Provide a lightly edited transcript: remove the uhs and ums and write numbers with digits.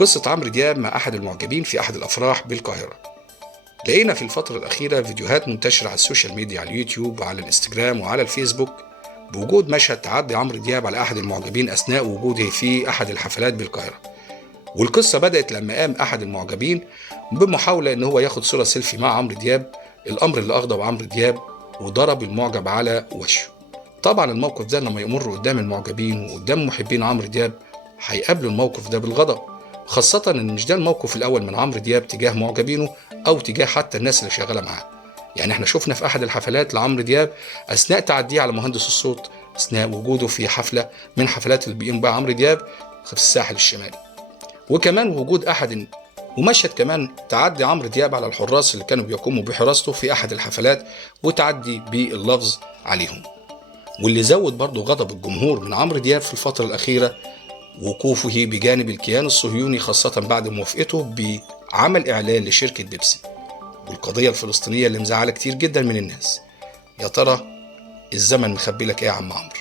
قصة عمرو دياب مع أحد المعجبين في أحد الأفراح بالقاهرة. لقينا في الفترة الأخيرة فيديوهات منتشرة على السوشيال ميديا، على اليوتيوب وعلى الانستجرام وعلى الفيسبوك، بوجود مشهد تعدي عمرو دياب على أحد المعجبين أثناء وجوده في أحد الحفلات بالقاهرة. والقصة بدأت لما قام أحد المعجبين بمحاولة إن هو ياخد صورة سيلفي مع عمرو دياب، الأمر اللي أغضب عمرو دياب وضرب المعجب على وشه. طبعا الموقف ده لما يمر قدام المعجبين وقدام محبين عمرو دياب هيقابلوا الموقف ده بالغضب، خاصة إن مش ده الموقف الأول من عمرو دياب تجاه معجبينه أو تجاه حتى الناس اللي شغالة معاه. يعني احنا شفنا في أحد الحفلات لعمرو دياب أثناء تعديه على مهندس الصوت، أثناء وجوده في حفلة من حفلات اللي بيقوم بها عمرو دياب في الساحل الشمالي، وكمان وجود ومشهد كمان تعدي عمرو دياب على الحراس اللي كانوا بيقوموا بحراسته في أحد الحفلات وتعدي باللفظ عليهم. واللي زود برضه غضب الجمهور من عمرو دياب في الفترة الأخيرة وقوفه بجانب الكيان الصهيوني، خاصة بعد موافقته بعمل إعلان لشركة بيبسي والقضية الفلسطينية اللي مزعلة كتير جدا من الناس. يا ترى الزمن مخبي لك إيه يا عم عمرو؟